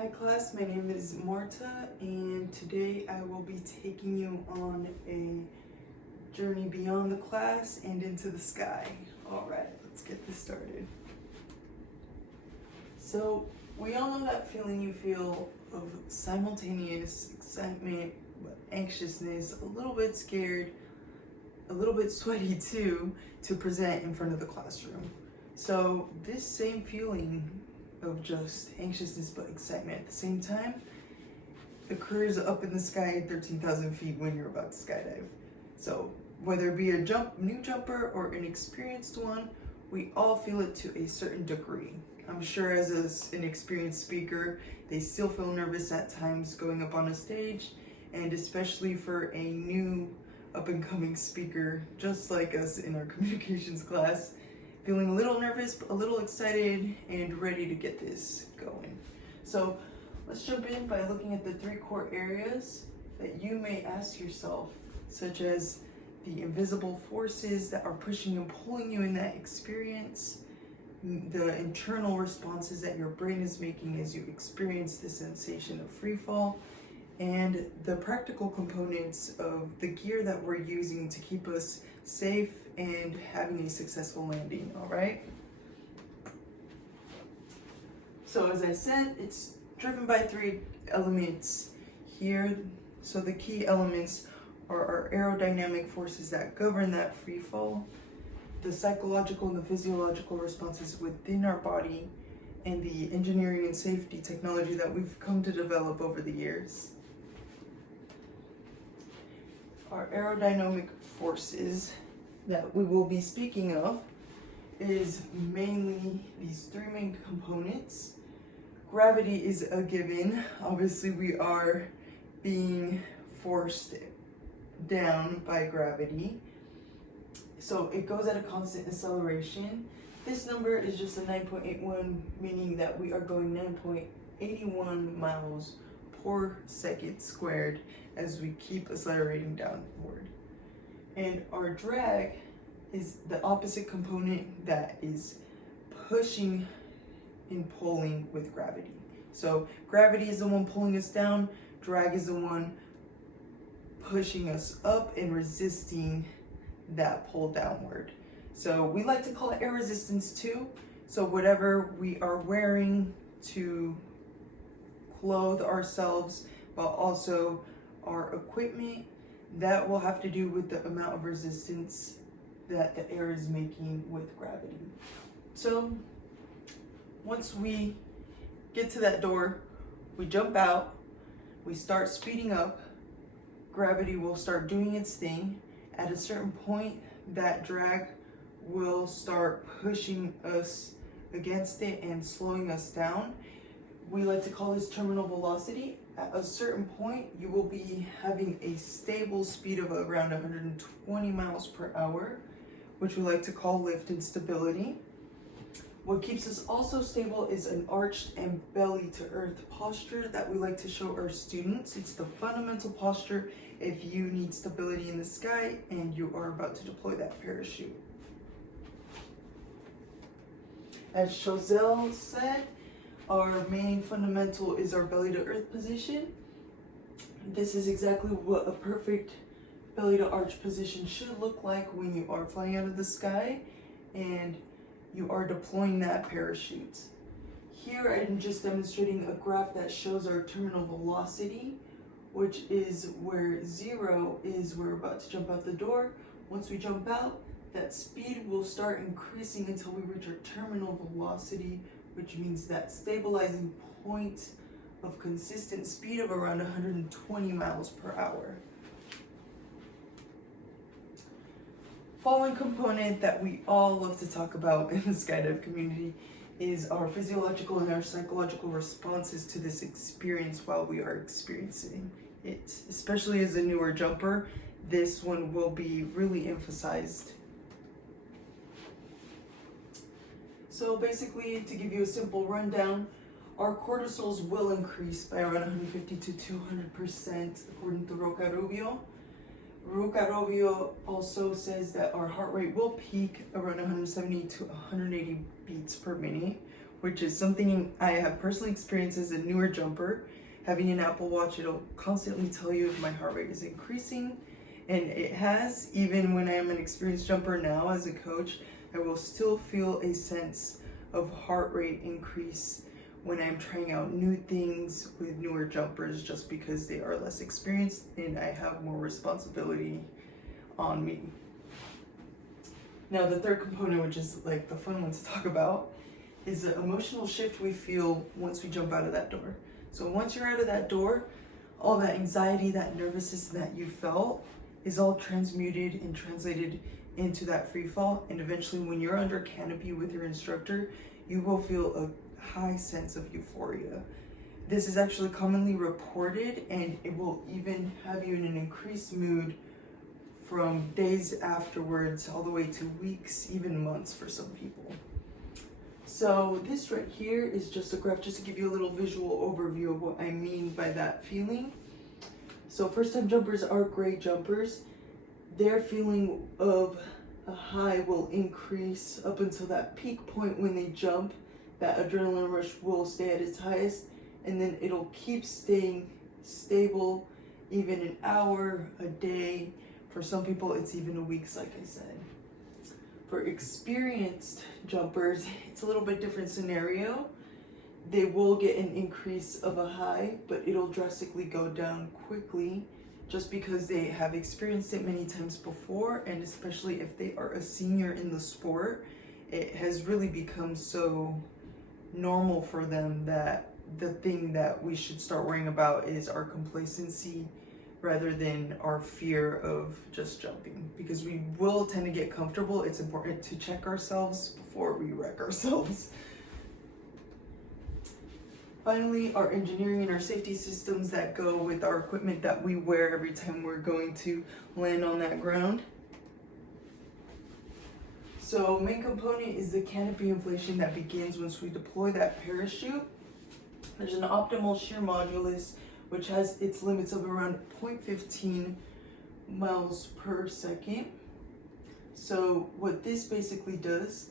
Hi class, my name is Marta and today I will be taking you on a journey beyond the class and into the sky. Alright, let's get this started. So, we all know that feeling you feel of simultaneous excitement, anxiousness, a little bit scared, a little bit sweaty too, to present in front of the classroom. So, this same feeling of just anxiousness but excitement at the same time occurs up in the sky at 13,000 feet when you're about to skydive. So whether it be a new jumper or an experienced one, we all feel it to a certain degree. I'm sure as an experienced speaker, they still feel nervous at times going up on a stage, and especially for a new up and coming speaker, just like us in our communications class, feeling a little nervous, but a little excited and ready to get this going. So let's jump in by looking at the three core areas that you may ask yourself, such as the invisible forces that are pushing and pulling you in that experience, the internal responses that your brain is making as you experience the sensation of free fall, and the practical components of the gear that we're using to keep us safe and having a successful landing, all right? So as I said, it's driven by three elements here. So the key elements are our aerodynamic forces that govern that free fall, the psychological and the physiological responses within our body, and the engineering and safety technology that we've come to develop over the years. Our aerodynamic forces that we will be speaking of is mainly these three main components. Gravity is a given. Obviously, we are being forced down by gravity. So it goes at a constant acceleration. This number is just a 9.81, meaning that we are going 9.81 miles per second squared as we keep accelerating downward. And our drag is the opposite component that is pushing and pulling with gravity. So gravity is the one pulling us down, drag is the one pushing us up and resisting that pull downward. So we like to call it air resistance too. So whatever we are wearing to clothe ourselves, but also our equipment, that will have to do with the amount of resistance that the air is making with gravity. So once we get to that door, we jump out, we start speeding up, gravity will start doing its thing. At a certain point, that drag will start pushing us against it and slowing us down. We like to call this terminal velocity. At a certain point, you will be having a stable speed of around 120 miles per hour, which we like to call lift and stability. What keeps us also stable is an arched and belly to earth posture that we like to show our students. It's the fundamental posture if you need stability in the sky and you are about to deploy that parachute. As Chazelle said, our main fundamental is our belly to earth position. This is exactly what a perfect belly to arch position should look like when you are flying out of the sky and you are deploying that parachute. Here I'm just demonstrating a graph that shows our terminal velocity, which is where 0 is we're about to jump out the door. Once we jump out, that speed will start increasing until we reach our terminal velocity, which means that stabilizing point of consistent speed of around 120 miles per hour. Following component that we all love to talk about in the skydive community is our physiological and our psychological responses to this experience while we are experiencing it. Especially as a newer jumper, this one will be really emphasized. So basically, to give you a simple rundown, our cortisols will increase by around 150 to 200% according to Roca Rubio. Roca Rubio also says that our heart rate will peak around 170 to 180 beats per minute, which is something I have personally experienced as a newer jumper. Having an Apple Watch, it'll constantly tell you if my heart rate is increasing, and it has. Even when I am an experienced jumper now as a coach, I will still feel a sense of heart rate increase when I'm trying out new things with newer jumpers, just because they are less experienced and I have more responsibility on me. Now the third component, which is like the fun one to talk about, is the emotional shift we feel once we jump out of that door. So once you're out of that door, all that anxiety, that nervousness that you felt is all transmuted and translated into that free fall. And eventually when you're under canopy with your instructor, you will feel a high sense of euphoria. This is actually commonly reported, and it will even have you in an increased mood from days afterwards all the way to weeks, even months for some people. So this right here is just a graph just to give you a little visual overview of what I mean by that feeling. So first time jumpers are great jumpers. Their feeling of a high will increase up until that peak point when they jump. That adrenaline rush will stay at its highest, and then it'll keep staying stable even an hour, a day. For some people, it's even a week, like I said. For experienced jumpers, it's a little bit different scenario. They will get an increase of a high, but it'll drastically go down quickly just because they have experienced it many times before, and especially if they are a senior in the sport, it has really become so normal for them that the thing that we should start worrying about is our complacency rather than our fear of just jumping, because we will tend to get comfortable. It's important to check ourselves before we wreck ourselves. Finally, our engineering and our safety systems that go with our equipment that we wear every time we're going to land on that ground. So main component is the canopy inflation that begins once we deploy that parachute. There's an optimal shear modulus, which has its limits of around 0.15 miles per second. So what this basically does,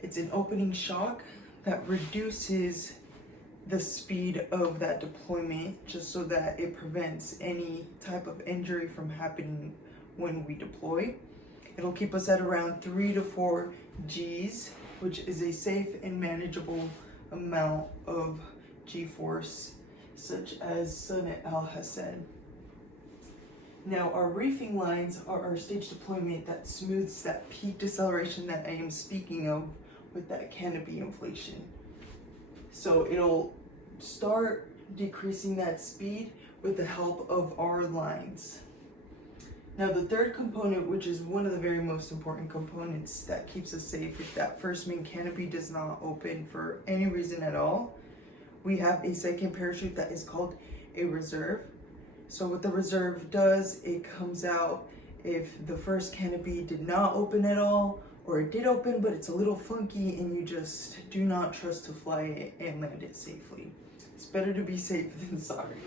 it's an opening shock that reduces the speed of that deployment, just so that it prevents any type of injury from happening when we deploy. It'll keep us at around 3 to 4 Gs, which is a safe and manageable amount of G-force, such as Sun et al. Has said. Now, our reefing lines are our stage deployment that smooths that peak deceleration that I am speaking of with that canopy inflation. So it'll start decreasing that speed with the help of our lines. Now, the third component, which is one of the very most important components that keeps us safe if that first main canopy does not open for any reason at all, we have a second parachute that is called a reserve. So what the reserve does, it comes out if the first canopy did not open at all, or it did open but it's a little funky and you just do not trust to fly it and land it safely. It's better to be safe than sorry.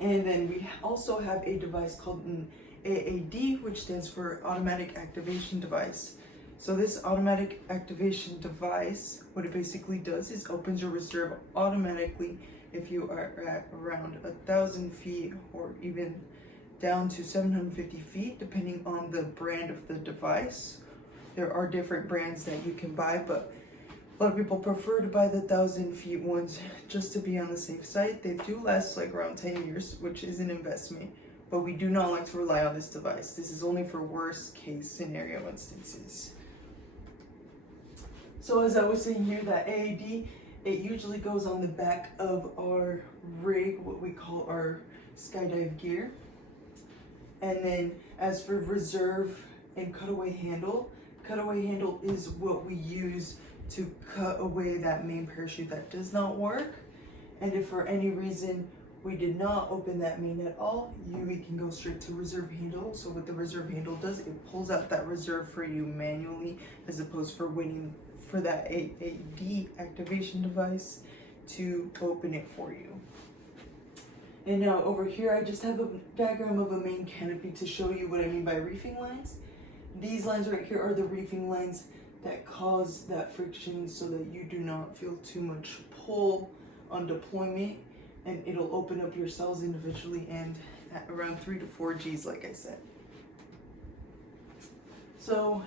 And then we also have a device called an AAD, which stands for Automatic Activation Device. So this automatic activation device, what it basically does is opens your reserve automatically if you are at around 1,000 feet or even down to 750 feet, depending on the brand of the device. There are different brands that you can buy, but a lot of people prefer to buy the 1,000 feet ones just to be on the safe side. They do last like around 10 years, which is an investment, but we do not like to rely on this device. This is only for worst case scenario instances. So as I was saying here, that AAD, it usually goes on the back of our rig, what we call our skydive gear. And then as for reserve and cutaway handle is what we use to cut away that main parachute that does not work. And if for any reason we did not open that main at all, we can go straight to reserve handle. So what the reserve handle does, it pulls out that reserve for you manually, as opposed for waiting for that AAD activation device to open it for you. And now over here, I just have a diagram of a main canopy to show you what I mean by reefing lines. These lines right here are the reefing lines that cause that friction so that you do not feel too much pull on deployment, and it'll open up your cells individually and at around 3 to 4 Gs, like I said. So,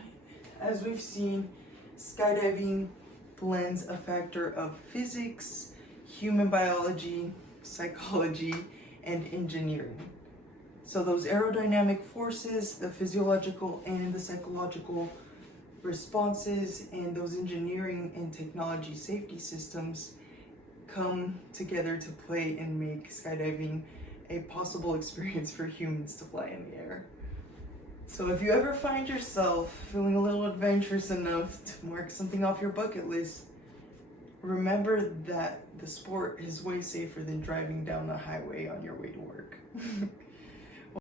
as we've seen, skydiving blends a factor of physics, human biology, psychology, and engineering. So those aerodynamic forces, the physiological and the psychological responses, and those engineering and technology safety systems come together to play and make skydiving a possible experience for humans to fly in the air. So if you ever find yourself feeling a little adventurous enough to mark something off your bucket list, remember that the sport is way safer than driving down the highway on your way to work.